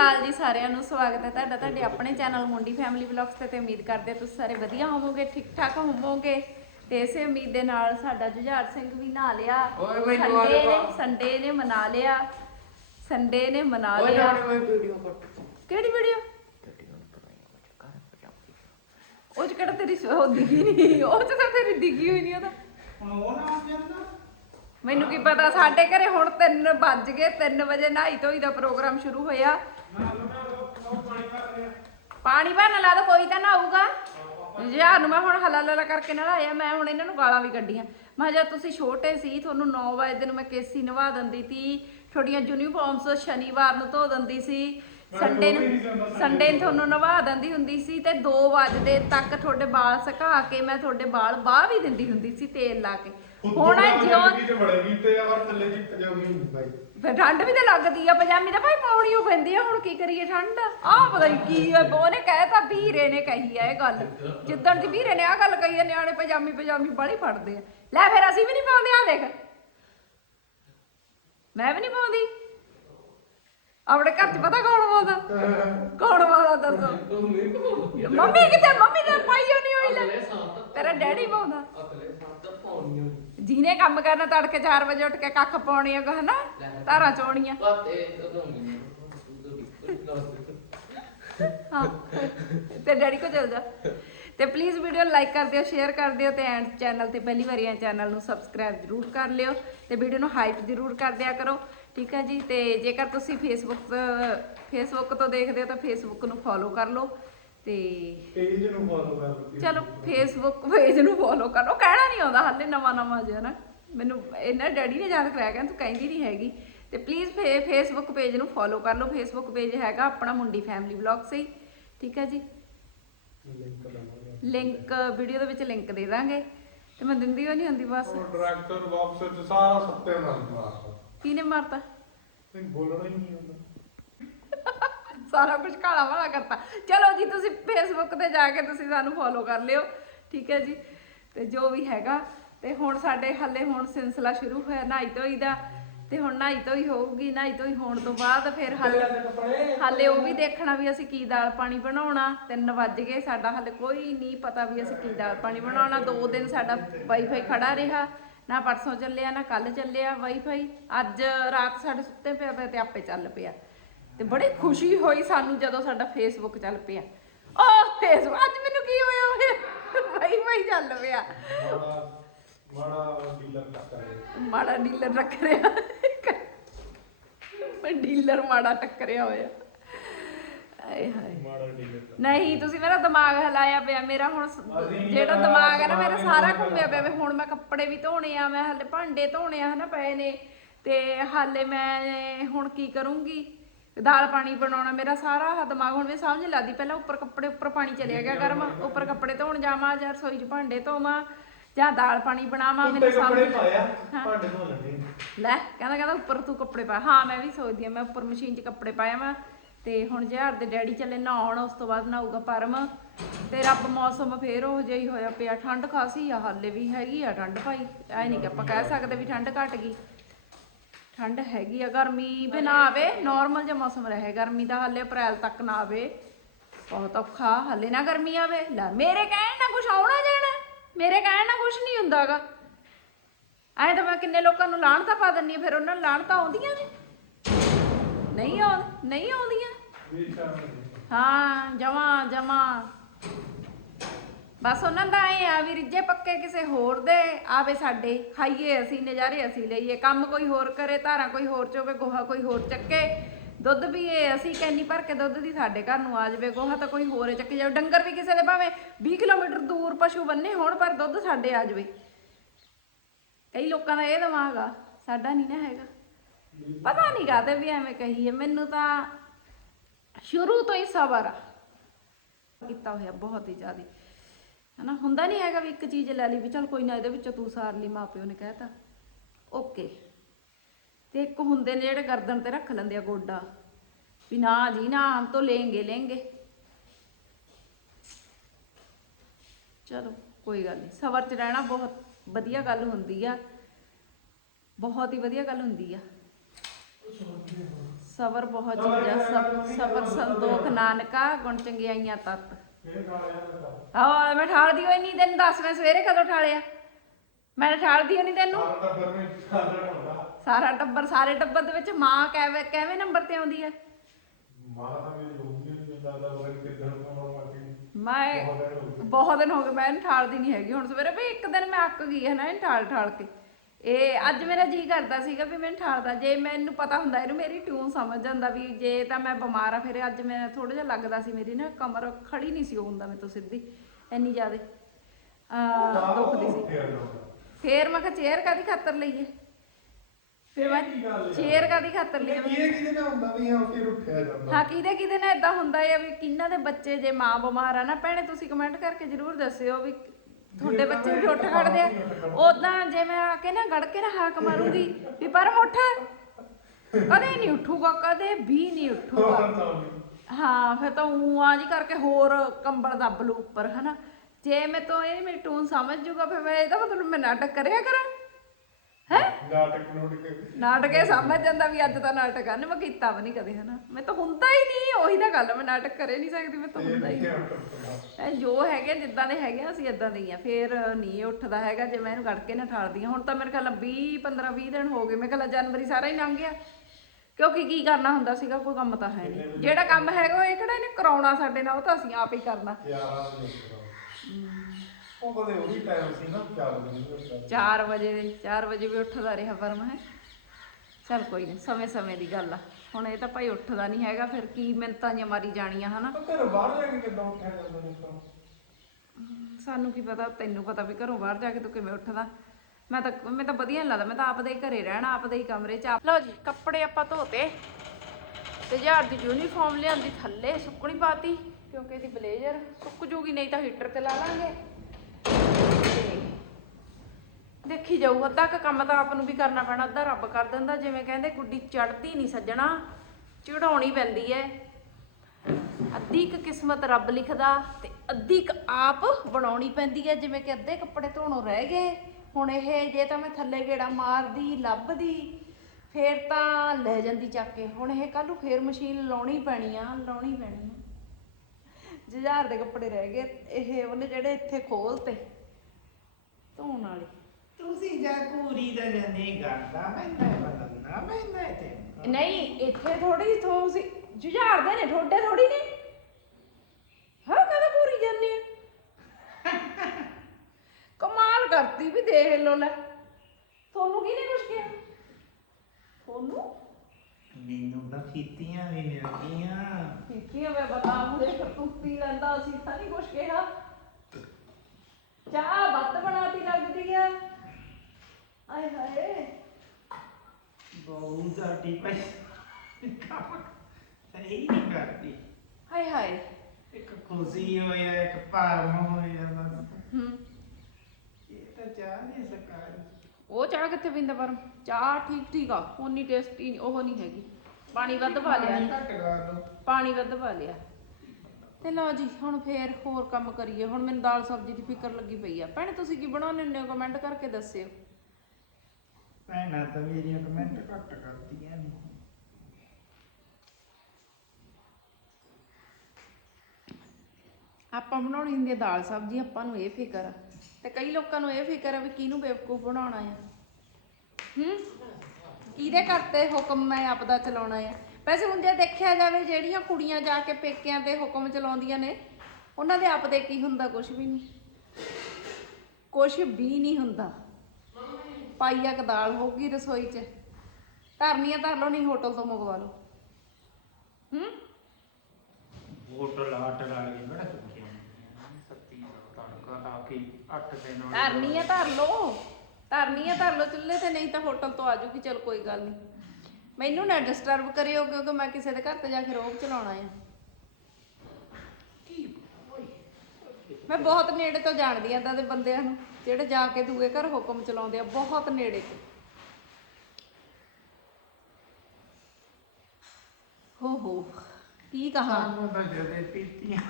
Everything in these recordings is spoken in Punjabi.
ਅਕਾਲ ਜੀ ਸਾਰਿਆਂ ਨੂੰ ਸਵਾਗਤ ਹੈ ਤੁਹਾਡਾ ਤੁਹਾਡੇ ਆਪਣੇ ਚੈਨਲ ਮੁੰਡੀ ਫੈਮਿਲੀ ਵਲੌਗਸ ਤੇ ਤੇ ਉਮੀਦ ਕਰਦੇ ਹਾਂ ਤੁਸੀਂ ਸਾਰੇ ਵਧੀਆ ਹੋਵੋਗੇ ਠੀਕ ਠਾਕ ਹੋਵੋਗੇ। ਤੇ ਇਸੇ ਉਮੀਦ ਦੇ ਨਾਲ ਸਾਡਾ ਜੁਝਾਰ ਸਿੰਘ ਵੀ ਨਹਾ ਲਿਆ ਓਏ ਸੰਡੇ ਨੇ ਸੰਡੇ ਨੇ ਮਨਾ ਲਿਆ ਸੰਡੇ ਨੇ ਮਨਾ ਲਿਆ। ਜਾਣੇ ਮੈਂ ਵੀਡੀਓ ਕੱਟ ਕਿਹੜੀ ਵੀਡੀਓ ਉਹ ਚ ਕਿਹੜਾ ਤੇਰੀ ਸ- ਉਹ ਦਿਖੀ ਨਹੀਂ ਉਹ ਚ ਤਾਂ ਤੇਰੀ ਦਿਖੀ ਹੋਈ ਨਹੀਂ ਉਹਦਾ ਹੁਣ ਉਹ ਨਾ ਆ ਜਾਂਦਾ ਮੈਨੂੰ ਕੀ ਪਤਾ, ਸਾਡੇ ਘਰੇ ਹੁਣ 3 ਵੱਜ ਗਏ 3 ਵਜੇ ਨਹਾਈ ਧੋਈ ਦਾ ਪ੍ਰੋਗਰਾਮ ਸ਼ੁਰੂ ਹੋਇਆ। ਪਾਣੀ ਭਰਨ ਲਾ ਦੋ ਕੋਈ ਤਾਂ ਨਹਾਊਗਾ ਯਾਰ ਨੂੰ ਮੈਂ ਹੁਣ ਹਲਾ ਲਲਾ ਕਰਕੇ ਨਲਾਇਆ ਮੈਂ ਹੁਣ ਇਹਨਾਂ ਨੂੰ ਗਾਲਾਂ ਵੀ ਕੱਢੀਆਂ। ਮੈਂ ਜਦ ਤੁਸੀਂ ਛੋਟੇ ਸੀ, ਤੁਹਾਨੂੰ 9 ਵਜੇ ਦਿਨ ਮੈਂ ਕੇਸੀ ਨਵਾ ਦਿੰਦੀ ਤੀ। ਤੁਹਾਡੀਆਂ ਯੂਨੀਫਾਰਮਸ ਸ਼ਨੀਵਾਰ ਨੂੰ ਧੋ ਦਿੰਦੀ ਸੀ। ਸੰਡੇ ਨੂੰ ਸੰਡੇ ਨੂੰ ਤੁਹਾਨੂੰ ਨਵਾ ਦਿੰਦੀ ਹੁੰਦੀ ਸੀ ਤੇ 2 ਵਜੇ ਤੱਕ ਤੁਹਾਡੇ ਵਾਲ ਸੁਕਾ ਕੇ ਮੈਂ ਤੁਹਾਡੇ ਵਾਲ ਬਾਹ ਵੀ ਦਿੰਦੀ ਹੁੰਦੀ ਸੀ ਤੇਲ ਲਾ ਕੇ। ਹੁਣ ਜਿਉਂ ਜ਼ਿੰਦਗੀ ਚ ਬੜੇ ਕੀਤੇ ਆ ਪਰ ਥੱਲੇ ਜੀ ਪਜਾਮੀ ਨਹੀਂ ਬਾਈ। ਫਿਰ ਠੰਡ ਵੀ ਤਾਂ ਲੱਗਦੀ ਆ ਪਜਾਮੀ ਤਾਂ ਭਾਈ ਪਾਉਣੀ ਓ ਪੈਂਦੀ ਆ ਹੁਣ ਕੀ ਕਰੀਏ ਠੰਡ? ਆਹ ਪਤਾ ਨਹੀਂ ਕੀ ਆ ਉਹਨੇ ਕਹਿਤਾ ਵੀਰੇ ਨੇ ਕਹੀ ਆ ਇਹ ਗੱਲ। ਜਿੱਦਣ ਦੀ ਵੀਰੇ ਨੇ ਆ ਗੱਲ ਕਹੀ ਆ ਨਿਆਣੇ ਪਜਾਮੀ ਪਜਾਮੀ ਬੜੀ ਫੜਦੇ ਆ। ਲੈ ਫਿਰ ਅਸੀਂ ਵੀ ਨਹੀਂ ਪਾਉਂਦੇ ਆ ਦੇਖ। ਮੈਂ ਵੀ ਨਹੀਂ ਪਾਉਂਦੀ। ਆਪਣੇ ਘਰ 'ਚ ਪਤਾ ਕੌਣ ਪਾਉਂਦਾ? ਕੌਣ ਪਾਉਂਦਾ ਦੱਸੋ? ਮੰਮੀ ਕਿਤੇ ਮੰਮੀ ਨੇ ਪਾਈ ਨਹੀਂ ਹੋਈ ਲੈ। ਤੇਰਾ ਡੈਡੀ ਪਾਉਂਦਾ। ਤਾਂ ਪਾਉਣੀ ਹੋਣੀ ਜਿਹਨੇ ਕੰਮ ਕਰਨਾ ਤੜਕੇ 4 ਵਜੇ ਉੱਠ ਕੇ ਕੱਖ ਪਾਉਣੀ ਆ ਹਨਾ? ਧਾਰਾਂ ਚੋਣੀਆਂ। ਪਾਤੇ ਉਦੋਂ ਨਹੀਂ ਹਾਂ। ਤੇ ਡੈਡੀ ਕੋ ਚਲ ਜਾ। ਤੇ ਪਲੀਜ਼ ਵੀਡੀਓ ਲਾਈਕ ਕਰ ਦਿਓ ਸ਼ੇਅਰ ਕਰ ਦਿਓ ਤੇ ਐਂਡ ਚੈਨਲ ਤੇ ਪਹਿਲੀ ਵਾਰੀ ਆ ਚੈਨਲ ਨੂੰ ਸਬਸਕ੍ਰਾਈਬ ਜ਼ਰੂਰ ਕਰ ਲਿਓ ਤੇ ਵੀਡੀਓ ਨੂੰ ਹਾਈਪ ਜ਼ਰੂਰ ਕਰ ਦਿਆ ਕਰੋ ਠੀਕ ਹੈ ਜੀ? ਤੇ ਜੇਕਰ ਤੁਸੀਂ ਫੇਸਬੁੱਕ ਫੇਸਬੁੱਕ ਤੋਂ ਦੇਖਦੇ ਹੋ ਤਾਂ ਫੇਸਬੁੱਕ ਨੂੰ ਫੋਲੋ ਕਰ ਲਓ। ਤੇ ਪੇਜ ਨੂੰ ਫੋਲੋ ਕਰ ਲਓ ਚਲੋ ਫੇਸਬੁੱਕ ਪੇਜ ਨੂੰ ਫੋਲੋ ਕਰ ਲਓ। ਕਹਿਣਾ ਨਹੀਂ ਆਉਂਦਾ ਹਾਲੇ ਨਵਾਂ ਨਵਾਂ ਜਿਹਾ ਨਾ। ਮੈਨੂੰ ਇਹਨਾਂ ਡੈਡੀ ਨੇ ਯਾਦ ਕਰਾਇਆ ਕਹਿੰਦਾ ਤੂੰ ਕਹਿੰਦੀ ਨਹੀਂ ਹੈਗੀ। ਤੇ ਪਲੀਜ਼ ਫੇਸਬੁੱਕ ਪੇਜ ਨੂੰ ਫੋਲੋ ਕਰ ਲਓ। ਫੇਸਬੁੱਕ ਪੇਜ ਹੈਗਾ ਆਪਣਾ ਮੁੰਡੀ ਫੈਮਿਲੀ ਵਲੌਗਸ ਹੀ ਠੀਕ ਹੈ ਜੀ? ਲਿੰਕ ਲਵਾਂਗੇ ਲਿੰਕ ਵੀਡੀਓ ਦੇ ਵਿੱਚ ਲਿੰਕ ਦੇ ਦਾਂਗੇ। ਤੇ ਮੈਂ ਦਿੰਦੀ ਹੋ ਨਹੀਂ ਹੁੰਦੀ ਬਸ। ਉਹ ਡਾਇਰੈਕਟਰ ਬਾਕਸ ਚ ਸਾਰਾ ਸੱਤੇ ਨਾਲ ਮਾਰਦਾ। ਕਿਹਨੇ ਮਾਰਤਾ? ਤੇ ਬੋਲਣਾ ਹੀ ਨਹੀਂ ਹੁੰਦਾ ਸਾਰਾ ਕੁਝ ਕਾਲਾ ਵਾਲਾ ਕਰਤਾ। ਚਲੋ ਜੀ ਤੁਸੀਂ ਫੇਸਬੁੱਕ ਤੇ ਜਾ ਕੇ ਤੁਸੀਂ ਸਾਨੂੰ ਫੋਲੋ ਕਰ ਲਿਓ। ਠੀਕ ਹੈ ਜੀ? ਤੇ ਜੋ ਵੀ ਹੈਗਾ। ਤੇ ਹੁਣ ਸਾਡੇ ਹੱਲੇ ਹੁਣ ਸਿਲਸਿਲਾ ਸ਼ੁਰੂ ਹੋਇਆ ਨਹਾਈ ਧੋਈ ਦਾ। ਤੇ ਹੁਣ ਨਹਾਈ ਧੋਈ ਹੋਊਗੀ ਨਹਾਈ ਧੋਈ ਹੋਣ ਤੋਂ ਬਾਅਦ ਫਿਰ ਹੱਲੇ ਹਾਲੇ ਉਹ ਵੀ ਦੇਖਣਾ ਵੀ ਅਸੀਂ ਕੀ ਦਾਲ ਪਾਣੀ ਬਣਾਉਣਾ। 3 ਵੱਜ ਗਏ ਸਾਡਾ ਹਾਲੇ ਕੋਈ ਨਹੀਂ ਪਤਾ ਵੀ ਅਸੀਂ ਕੀ ਦਾਲ ਪਾਣੀ ਬਣਾਉਣਾ। ਦੋ ਦਿਨ ਸਾਡਾ ਵਾਈਫਾਈ ਖੜਾ ਰਿਹਾ। ਨਾ ਪਰਸੋਂ ਚੱਲਿਆ ਨਾ ਕੱਲ ਚੱਲਿਆ ਵਾਈਫਾਈ ਅੱਜ ਰਾਤ ਸਾਡੇ ਸੁੱਤੇ ਪਿਆ ਪਿਆ ਤੇ ਆਪੇ ਚੱਲ ਪਿਆ। ਤੇ ਬੜੀ ਖੁਸ਼ੀ ਹੋਈ ਸਾਨੂੰ ਜਦੋਂ ਸਾਡਾ ਫੇਸਬੁੱਕ ਚੱਲ ਪਿਆ। ਉਹ ਫੇਸਬੁੱਕ ਅੱਜ ਮੈਨੂੰ ਕੀ ਹੋਇਆ? ਹੋਇਆ ਵਾਈਫਾਈ ਚੱਲ ਪਿਆ। ਮਾੜਾ ਮਾੜਾ ਡੀਲਰ ਟੱਕਰ ਮਾੜਾ ਡੀਲਰ ਰੱਖ ਰਿਹਾ। ਮੈਂ ਡੀਲਰ ਮਾੜਾ ਟੱਕਰਿਆ ਹੋਇਆ। ਆਏ ਹਾਏ। ਮਾੜਾ ਡੀਲਰ ਨਹੀਂ ਤੁਸੀਂ ਮੇਰਾ ਦਿਮਾਗ ਹਿਲਾਇਆ ਪਿਆ। ਮੇਰਾ ਹੁਣ ਜਿਹੜਾ ਦਿਮਾਗ ਹੈ ਨਾ ਮੇਰਾ ਸਾਰਾ ਘੁੰਮਿਆ ਪਿਆ ਵੀ। ਹੁਣ ਮੈਂ ਕੱਪੜੇ ਵੀ ਧੋਣੇ ਆ ਮੈਂ ਹਲੇ ਭਾਂਡੇ ਧੋਣੇ ਆ ਹਨਾ ਪਏ ਨੇ। ਤੇ ਹਾਲੇ ਮੈਂ ਹੁਣ ਕੀ ਕਰੂੰਗੀ? ਦਾਲ ਪਾਣੀ ਬਣਾਉਣਾ ਮੇਰਾ ਸਾਰਾ ਦਿਮਾਗ ਹੁਣ ਮੈਂ ਸਮਝ ਲੱਗਦੀ। ਪਹਿਲਾਂ ਉੱਪਰ ਕੱਪੜੇ ਉੱਪਰ ਪਾਣੀ ਚਲਿਆ ਗਿਆ ਗਰਮ ਉੱਪਰ ਕੱਪੜੇ ਧੋਣ ਜਾਵਾਂ ਜਾਂ ਰਸੋਈ 'ਚ ਭਾਂਡੇ ਧੋਵਾਂ ਜਾਂ ਦਾਲ ਪਾਣੀ ਬਣਾਵਾਂ ਮੈਨੂੰ ਉੱਤੇ ਕੱਪੜੇ ਪਾਇਆ ਭਾਂਡੇ ਧੋ ਲੈਣੇ ਲੈ ਕਹਿੰਦਾ ਕਹਿੰਦਾ ਉੱਪਰ ਤੂੰ ਕੱਪੜੇ ਪਾ। ਹਾਂ ਮੈਂ ਵੀ ਸੋਚਦੀ ਆ ਮੈਂ ਉੱਪਰ ਮਸ਼ੀਨ 'ਚ ਕੱਪੜੇ ਪਾਇਆ ਮੈਂ। ਤੇ ਹੁਣ ਜਹਾਰ ਦੇ ਡੈਡੀ ਚੱਲੇ ਨਹਾਉਣ ਉਸ ਤੋਂ ਬਾਅਦ ਨਹਾਊਗਾ ਪਰਮ। ਤੇ ਰੱਬ ਮੌਸਮ ਫੇਰ ਉਹ ਜਿਹਾ ਹੀ ਹੋਇਆ ਪਿਆ। ਠੰਡ ਖਾਸੀ ਆ ਹਾਲੇ ਵੀ ਹੈਗੀ ਆ ਠੰਡ ਭਾਈ। ਐ ਨਹੀਂ ਕਿ ਆਪਾਂ ਕਹਿ ਸਕਦੇ ਵੀ ਠੰਡ ਘਟ ਗਈ। ਠੰਡ ਹੈਗੀ ਆ ਗਰਮੀ ਵੀ ਨਾ ਆਵੇ ਨਾਰਮਲ ਜਿਹਾ ਮੌਸਮ ਰਹੇ ਗਰਮੀ ਦਾ ਹਾਲੇ ਅਪ੍ਰੈਲ ਤੱਕ ਨਾ ਆਵੇ। ਬਹੁਤ ਔਖਾ ਹਾਲੇ ਨਾ ਗਰਮੀ ਆਵੇ। ਲੈ ਮੇਰੇ ਕਹਿਣ ਨਾਲ ਕੁਝ ਆਉਣਾ ਜਾਣਾ ਮੇਰੇ ਕਹਿਣ ਨਾਲ ਕੁਝ ਨਹੀਂ ਹੁੰਦਾਗਾ ਐਂ ਤਾਂ ਮੈਂ ਕਿੰਨੇ ਲੋਕਾਂ ਨੂੰ ਲਾਹਣ ਤਾਂ ਪਾ ਦਿੰਨੀ ਫਿਰ ਉਹਨਾਂ ਨੂੰ ਲਾਹਣ ਤਾਂ ਆਉਂਦੀਆਂ ਨੇ। ਨਹੀਂ ਆਉਂ ਨਹੀਂ ਆਉਂਦੀਆਂ। ਹਾਂ ਜਮਾ ਜਮਾ। ਬਸ ਉਹਨਾਂ ਦਾ ਐ ਆ ਵੀ ਰਿੱਜੇ ਪੱਕੇ ਕਿਸੇ ਹੋਰ ਦੇ ਆਵੇ ਸਾਡੇ। ਖਾਈਏ ਅਸੀਂ, ਨਜ਼ਾਰੇ ਅਸੀਂ ਲਈਏ। ਕੰਮ ਕੋਈ ਹੋਰ ਕਰੇ, ਧਾਰਾਂ ਕੋਈ ਹੋਰ ਚੋਵੇ, ਗੋਹਾ ਕੋਈ ਹੋਰ ਚੱਕੇ। ਦੁੱਧ ਵੀ ਇਹ ਅਸੀਂ ਕੈਨੀ ਭਰ ਕੇ ਦੁੱਧ ਦੀ ਸਾਡੇ ਘਰ ਨੂੰ ਆ ਜਾਵੇ। ਗੋਹਾ ਤਾਂ ਕੋਈ ਹੋਰ ਚੱਕੇ ਜਾਵੇ। ਡੰਗਰ ਵੀ ਕਿਸੇ ਦੇ ਭਾਵੇਂ 20 ਕਿਲੋਮੀਟਰ ਦੂਰ ਪਸ਼ੂ ਬੰਨੇ ਹੋਣ, ਪਰ ਦੁੱਧ ਸਾਡੇ ਆ ਜਾਵੇ। ਕਈ ਲੋਕਾਂ ਦਾ ਇਹ ਦਿਮਾਗ ਆ, ਸਾਡਾ ਨਹੀਂ ਨਾ ਹੈਗਾ। ਪਤਾ ਨਹੀਂ ਕਾਤੇ ਵੀ ਐਵੇਂ ਕਹੀਏ। ਮੈਨੂੰ ਤਾਂ ਸ਼ੁਰੂ ਤੋਂ ਹੀ ਸਬਰ ਕੀਤਾ ਹੋਇਆ ਬਹੁਤ ਹੀ ਜ਼ਿਆਦਾ। ਹਨਾ? ਹੁੰਦਾ ਨਹੀਂ ਹੈਗਾ ਵੀ ਇੱਕ ਚੀਜ਼ ਲੈ ਲਈ ਵੀ ਚਲ ਕੋਈ ਨਾ ਇਹਦੇ ਵਿੱਚੋਂ ਤੂੰ ਸਾਰ ਲਈ, ਮਾਪਿਓ ਨੇ ਕਹਿਤਾ। ਓਕੇ। ਤੇ ਇੱਕ ਹੁੰਦੇ ਨੇ ਜਿਹੜੇ ਗਰਦਨ ਤੇ ਰੱਖ ਲੈਂਦੇ ਆ ਗੋਡਾ। ਵੀ ਨਾ ਜੀ, ਨਾ ਹਮ ਤੋਂ ਲੈਂਗੇ ਲੈਂਗੇ ਚਲੋ, ਕੋਈ ਗੱਲ ਨਹੀਂ। ਸਬਰ ਚ ਰਹਿਣਾ ਬਹੁਤ ਵਧੀਆ ਗੱਲ ਹੁੰਦੀ ਆ। ਬਹੁਤ ਹੀ ਵਧੀਆ ਗੱਲ ਹੁੰਦੀ ਆ। ਸਬਰ ਬਹੁਤ ਚੀਜ਼ਾਂ ਸਬ, ਸਬਰ ਸੰਤੋਖ, ਨਾਨਕਾ, ਗੁਣ ਚੰਗਿਆਈਆਂ ਤਤ। ਇਹ ਕਾਲਿਆ ਦਾ ਹਾਂ ਮੈਂ ਠਾਲਦੀ ਹੋਈ ਨਹੀਂ ਤੈਨੂੰ ਦੱਸ ਮੈਂ ਸਵੇਰੇ ਕਦੋਂ ਠਾਲਿਆ? ਮੈਂ ਠਾਲਦੀ ਹੋਈ ਨਹੀਂ ਤੈਨੂੰ? ਸਾਰਾ ਟੱਬਰ ਨੇ ਸਾਰਾ ਟੱਬਰ ਸਾਰੇ ਟੱਬਰ ਦੇ ਵਿੱਚ ਮਾਂ ਕਿਵੇਂ ਕਿਵੇਂ ਨੰਬਰ ਤੇ ਆਉਂਦੀ ਹੈ? ਮਾਂ ਤਾਂ ਮੇਰੀ ਲੋਕੀ ਨਹੀਂ ਜਿੰਦਾ ਦਾ ਉਹ ਕਿਦਾਂ ਤੋਂ ਮਾਰਦੀ ਮੈਂ ਬਹੁਤ ਦਿਨ ਹੋ ਗਏ। ਬਹੁਤ ਦਿਨ ਹੋ ਗਏ ਮੈਂ ਇਹਨੂੰ ਠਾਲਦੀ ਨਹੀਂ ਹੈਗੀ। ਹੁਣ ਸਵੇਰੇ ਵੀ ਇੱਕ ਦਿਨ ਮੈਂ ਅੱਕ ਗਈ ਹੈ ਨਾ ਇਹਨੂੰ ਠਾਲ ਠਾਲ ਕੇ। ਇਹ ਅੱਜ ਮੇਰਾ ਜੀ ਕਰਦਾ ਸੀਗਾ ਵੀ ਮੈਂ ਠਾਲਦਾ ਜੇ ਮੈਨੂੰ ਪਤਾ ਹੁੰਦਾ ਇਹਨੂੰ ਮੇਰੀ ਟਿਊਨ ਸਮਝ ਜਾਂਦਾ ਵੀ ਜੇ ਤਾਂ ਮੈਂ ਬਿਮਾਰ ਆ ਫਿਰ ਅੱਜ ਮੈਂ ਥੋੜਾ ਜਿਹਾ ਲੱਗਦਾ ਸੀ ਮੇਰੀ ਨਾ ਕਮਰ ਖੜੀ ਨਹੀਂ ਸੀ ਹੁੰਦਾ ਮੇਰੇ ਤੋਂ ਸਿੱਧੀ ਇੰਨੀ ਜ਼ਿਆਦੇ ਆ ਦੁਖਦੀ ਸੀ। ਫੇਰ ਮੈਂ ਕਿਹਾ ਚੇਅਰ ਕਾਦੀ ਖਾਤਰ ਲਈਏ ਫਿਰ ਮੈਂ? ਚੇਅਰ ਕਾਦੀ ਖਾਤਰ ਲਈਏ ਇਹ ਕਿਹਦੇ ਨਾਲ ਹੁੰਦਾ ਵੀ ਹਾਂ ਫਿਰ ਉੱਠਿਆ ਜਾਂਦਾ ਹਾਂ ਕਿਹਦੇ ਕਿਹਦੇ ਨਾਲ ਇਦਾਂ ਹੁੰਦਾ ਹੈ ਵੀ ਕਿੰਨਾ ਦੇ ਬੱਚੇ ਜੇ ਮਾਂ ਬਿਮਾਰ ਆ ਨਾ ਭੈਣੇ ਤੁਸੀਂ ਕਮੈਂਟ ਕਰਕੇ ਜਰੂਰ ਦੱਸਿਓ ਵੀ ਤੁਹਾਡੇ ਬੱਚੇ ਵੀ ਉੱਠ ਖੜਦੇ ਆ। ਉਦਾਂ ਜੇ ਮੈਂ ਆ ਕੇ ਨਾ ਗੜ ਕੇ ਨਾ ਹਾਕ ਮਾਰੂੰਗੀ ਵੀ ਪਰਮ ਉੱਠ। ਕਦੇ ਨਹੀਂ ਉੱਠੂਗਾ ਕਦੇ ਵੀ ਨਹੀਂ ਉੱਠੂਗਾ। ਹਾਂ ਫਿਰ ਤਾਂ ਆ ਜੀ ਕਰਕੇ ਹੋਰ ਕੰਬਲ ਦੱਬ ਲੂ ਉੱਪਰ ਹਨਾ। ਜੇ ਮੈਂ ਤੋਂ ਇਹ ਮੇਰੀ ਟੂਨ ਸਮਝ ਜੂਗਾ ਫਿਰ ਮੈਂ ਇਹਦਾ ਮਤਲਬ ਮੈਂ ਨਾਟਕ ਕਰਿਆ ਕਰਾਂ। ਹੈ? ਨਾਟਕ ਨੂਟਕ ਨਾਟਕ ਇਹ ਸਮਝ ਜਾਂਦਾ ਵੀ ਅੱਜ ਤਾਂ ਨਾਟਕ ਆ। ਨਾ ਮੈਂ ਕੀਤਾ ਵੀ ਨਹੀਂ ਕਦੇ ਹਨਾ। ਮੈਂ ਤਾਂ ਹੁੰਦਾ ਹੀ ਨਹੀਂ ਉਹੀ ਤਾਂ ਗੱਲ ਆ, ਮੈਂ ਨਾਟਕ ਕਰੇ ਨਹੀਂ ਸਕਦੀ ਮੈਂ ਤਾਂ ਹੁੰਦਾ ਹੀ ਨਹੀਂ। ਇਹ ਜੋ ਹੈਗੇ ਜਿੱਦਾਂ ਦੇ ਹੈਗੇ ਆ, ਅਸੀਂ ਇਦਾਂ ਦੇ ਹੀ ਆ। ਫੇਰ ਨਹੀਂ ਉੱਠਦਾ ਹੈਗਾ ਜੇ ਮੈਂ ਇਹਨੂੰ ਕੱਢ ਕੇ ਨਾ ਠਾਲਦੀ ਹਾਂ ਹੁਣ ਤਾਂ ਮੇਰੇ ਖਿਆਲ 20 15 20 ਦਿਨ ਹੋ ਗਏ। ਮੇਰੇ ਖਿਆਲ ਜਨਵਰੀ ਸਾਰਾ ਹੀ ਲੰਘ ਗਿਆ। ਕਿਉਂਕਿ ਕੀ ਕਰਨਾ ਹੁੰਦਾ ਸੀਗਾ ਕੋਈ ਕੰਮ ਤਾਂ ਹੈ ਨਹੀਂ। ਜਿਹੜਾ ਕੰਮ ਹੈਗਾ ਉਹ ਇਹ ਕਿਹੜਾ ਇਹਨੇ ਕਰਾਉਣਾ ਸਾਡੇ ਨਾਲ ਉਹ ਤਾਂ ਅਸੀਂ ਆਪ ਹੀ ਕਰਨਾ। 11 ਵਜੇ ਉਹ ਕਦੇ ਉਹ ਵੀ ਟਾਈਮ ਸੀ ਨਾ 4 ਵਜੇ 4 ਵਜੇ 4 ਵਜੇ ਵੀ ਉੱਠਦਾ ਰਿਹਾ ਪਰ ਮੈਂ। ਚੱਲ ਕੋਈ ਨਹੀਂ ਸਮੇਂ ਸਮੇਂ ਦੀ ਗੱਲ ਆ। ਹੁਣ ਇਹ ਤਾਂ ਭਾਈ ਉੱਠਦਾ ਨਹੀਂ ਹੈਗਾ ਫਿਰ ਕੀ ਮਿੰਤਾਂ ਜਿਹੀਆਂ ਮਾਰੀ ਜਾਣੀਆਂ ਹਨਾ? ਤਾਂ ਘਰ ਬਾਹਰ ਜਾ ਕੇ ਕਿੱਦਾਂ ਉੱਠਿਆ ਜਾਂਦਾ ਨਹੀਂ ਤਾਂ? ਸਾਨੂੰ ਕੀ ਪਤਾ ਤੈਨੂੰ ਪਤਾ ਵੀ ਘਰੋਂ ਬਾਹਰ ਜਾ ਕੇ ਤੂੰ ਕਿਵੇਂ ਉੱਠਦਾ। ਮੈਂ ਤਾਂ ਮੈਂ ਤਾਂ ਵਧੀਆ ਨੀ ਲੱਗਦਾ ਮੈਂ ਤਾਂ ਆਪਦੇ ਹੀ ਘਰੇ ਰਹਿਣਾ ਆਪਦੇ ਹੀ ਕਮਰੇ 'ਚ ਲਓ ਜੀ ਕੱਪੜੇ ਆਪਾਂ ਧੋਤੇ। ਤੇ ਯਾਰ ਦੀ ਯੂਨੀਫਾਰਮ ਲਿਆਂਦੀ ਥੱਲੇ ਸੁੱਕਣੀ ਪਾਤੀ ਕਿਉਂਕਿ ਇਹਦੀ ਬਲੇਜ਼ਰ ਸੁੱਕ ਜੂਗੀ ਨਹੀਂ ਤਾਂ ਹੀਟਰ ਤੇ ਲਾ ਲਾਂਗੇ ਤੇ ਦੇਖੀ ਜਾਊ, ਅੱਧਾ ਕੁ ਕੰਮ ਤਾਂ ਆਪ ਨੂੰ ਵੀ ਕਰਨਾ ਪੈਣਾ, ਅੱਧਾ ਰੱਬ ਕਰ ਦਿੰਦਾ, ਜਿਵੇਂ ਕਹਿੰਦੇ ਗੁੱਡੀ ਚੜਦੀ ਨਹੀਂ ਸੱਜਣਾ ਚੜਾਉਣੀ ਪੈਂਦੀ ਐ। ਅੱਧੀ ਕੁ ਕਿਸਮਤ ਰੱਬ ਲਿਖਦਾ ਤੇ ਅੱਧੀ ਕੁ ਆਪ ਬਣਾਉਣੀ ਪੈਂਦੀ ਹੈ ਜਿਵੇਂ ਕਿ ਅੱਧੇ ਕੱਪੜੇ ਧੋਣੋਂ ਰਹਿ ਗਏ, ਹੁਣ ਇਹ ਜੇ ਤਾਂ ਮੈਂ ਥੱਲੇ ਗੇੜਾ ਮਾਰਦੀ, ਲੱਭਦੀ, ਫੇਰ ਤਾਂ ਲੈ ਜਾਂਦੀ ਚੱਕ ਕੇ। ਹੁਣ ਇਹ ਕੱਲ ਨੂੰ ਫੇਰ ਮਸ਼ੀਨ ਲਾਉਣੀ ਪੈਣੀ ਆ, ਲਾਉਣੀ ਪੈਣੀ ਆ। ਜੁਝਾਰ ਦੇ ਕੱਪੜੇ ਰਹਿ ਗਏ, ਇਹ ਉਹਨੇ ਜਿਹੜੇ ਇੱਥੇ ਖੋਲਤੇ, ਧੋਣ ਵਾਲੇ। ਤੁਸੀਂ ਜਾ ਕੂਰੀ ਦਾ ਜਨੇ ਗਾਂਦਾ ਹੈ, ਬਦਲਣਾ ਹੈ ਤੇ ਨਹੀਂ ਇੱਥੇ ਥੋੜੀ ਤੁਸੀਂ ਜੁਝਾਰ ਦੇ ਨੇ ਠੋਡੇ ਥੋੜੀ ਨੇ। ਹਾਂ ਕਦੇ ਪੂਰੀ ਜਾਂਦੇ ਆ? ਕਮਾਲ ਕਰਤੀ ਵੀ ਦੇਖ ਲੋ ਲੈ। ਤੁਹਾਨੂੰ ਕਿਹਨੇ ਕੁਛ ਕਿਹਾ? ਤੁਹਾਨੂੰ? ਮੈਨੂੰ ਨਾ ਕੀਤੀਆਂ ਵੀ ਮਿਲਦੀਆਂ ਕੀ ਹੋਵੇ ਬਤਾ ਮੁਝੇ ਕਰਤੂਤੀ ਲੈਂਦਾ ਅਸੀਂ ਤਾਂ ਨਹੀਂ ਕੁਛ ਕਿਹਾ ਚਾਹ ਵੱਧ ਬਣਾਤੀ ਲੱਗਦੀ ਆ ਆਏ ਹਾਏ। ਬਹੁਤ ਸਾਡੀ ਪਈ ਸਹੀ ਨਹੀਂ ਕਰਦੀ। ਹਾਏ ਹਾਏ। ਇੱਕ ਖੁਸ਼ੀ ਹੋਇਆ ਇੱਕ ਭਰਮ ਹੋਇਆ ਬਸ। ਹੂੰ। ਇਹ ਤਾਂ ਚਾਹ ਨਹੀਂ ਸਕਾਰ ਉਹ ਚਾਹ ਕਿੱਥੇ ਪੀਂਦਾ ਪਰ? ਚਾਹ ਠੀਕ ਠੀਕ ਆ ਉਨੀ ਟੇਸਟੀ ਉਹ ਨਹੀਂ ਹੈਗੀ। ਪਾਣੀ ਵੱਧ ਪਾ ਲਿਆ। ਘੱਟ ਲਓ ਪਾਣੀ ਵੱਧ ਪਾ ਲਿਆ। ਤੇ ਲਓ ਜੀ ਹੁਣ ਫੇਰ ਹੋਰ ਕੰਮ ਕਰੀਏ। ਹੁਣ ਮੈਨੂੰ ਦਾਲ ਸਬਜ਼ੀ ਦੀ ਫਿਕਰ ਲੱਗੀ ਪਈ ਆ। ਭੈਣੇ ਤੁਸੀਂ ਕੀ ਬਣਾਉਂਦੇ ਹੁੰਦੇ ਹੋ? ਕਮੈਂਟ ਕਰਕੇ ਦੱਸਿਓ। ਭੈਣਾਂ ਤਾਂ ਮੇਰੀਆਂ ਕਮੈਂਟ ਘੱਟ ਕਰਦੀਆਂ ਨੇ। ਆਪਾਂ ਬਣਾਉਣੀ ਹੁੰਦੀ ਆ ਦਾਲ ਸਬਜ਼ੀ, ਆਪਾਂ ਨੂੰ ਇਹ ਫਿਕਰ ਆ। ਤੇ ਕਈ ਲੋਕਾਂ ਨੂੰ ਇਹ ਫਿਕਰ ਆ ਵੀ ਕਿਹਨੂੰ ਬੇਵਕੂਫ ਬਣਾਉਣਾ ਆ। ਹੂੰ? ਕਿਹਦੇ ਕਰਤੇ ਹੁਕਮ ਮੈਂ ਆਪਦਾ ਚਲਾਉਣਾ ਆ? ਵੈਸੇ ਹੁਣ ਜੇ ਦੇਖਿਆ ਜਾਵੇ, ਜਿਹੜੀਆਂ ਕੁੜੀਆਂ ਜਾ ਕੇ ਪੇਕਿਆਂ ਤੇ ਹੁਕਮ ਚਲਾਉਂਦੀਆਂ ਨੇ, ਉਹਨਾਂ ਦੇ ਆਪ ਆਪਦੇ ਕੀ ਹੁੰਦਾ? ਕੁਝ ਵੀ ਨਹੀਂ। ਕੁਝ ਵੀ ਨਹੀਂ ਹੁੰਦਾ। ਪਾਈਆ ਕ ਦਾਲ ਹੋਊਗੀ ਰਸੋਈ 'ਚ। ਧਰਨੀਆਂ ਧਰ ਲਓ ਨਹੀਂ ਹੋਟਲ ਤੋਂ ਮੰਗਵਾ ਲਓ। ਹੂੰ? ਹੋਟਲ ਆਟਰ ਵਾਲੇ ਬੜਾ ਦੁਖੀ ਸੱਤੀ ਤੜਕਾ ਲਾ ਕੇ 8 ਦਿਨ ਧਰਨੀ ਆ ਧਰ ਲਓ। ਧਰਨੀ ਆ ਧਰ ਲਓ ਚੁੱਲ੍ਹੇ ਤੇ ਨਹੀਂ ਤਾਂ ਹੋਟਲ ਤੋਂ ਆ ਜਾਊਗੀ ਚਲ ਕੋਈ ਗੱਲ ਨਹੀਂ। ਮੈਨੂੰ ਨਾ ਡਿਸਟਰਬ ਕਰਿਓ ਕਿਉਂਕਿ ਮੈਂ ਕਿਸੇ ਦੇ ਘਰ ਤੇ ਜਾ ਕੇ ਰੋਬ ਚਲਾਉਣਾ ਆ। ਮੈਂ ਬਹੁਤ ਨੇੜੇ ਤੋਂ ਜਾਣਦੀ ਆ ਏਦਾਂ ਦੇ ਬੰਦਿਆਂ ਨੂੰ। ਜਿਹੜੇ ਜਾ ਕੇ ਦੂਏ ਘਰ ਹੁਕਮ ਚਲਾਉਂਦੇ ਆ ਬਹੁਤ ਨੇੜੇ ਤੋਂ। ਹੋ ਹੋ ਕੀ ਕਹਾਂ? ਸਾਨੂੰ ਤਾਂ ਜਦੇ ਪੀਤੀਆਂ।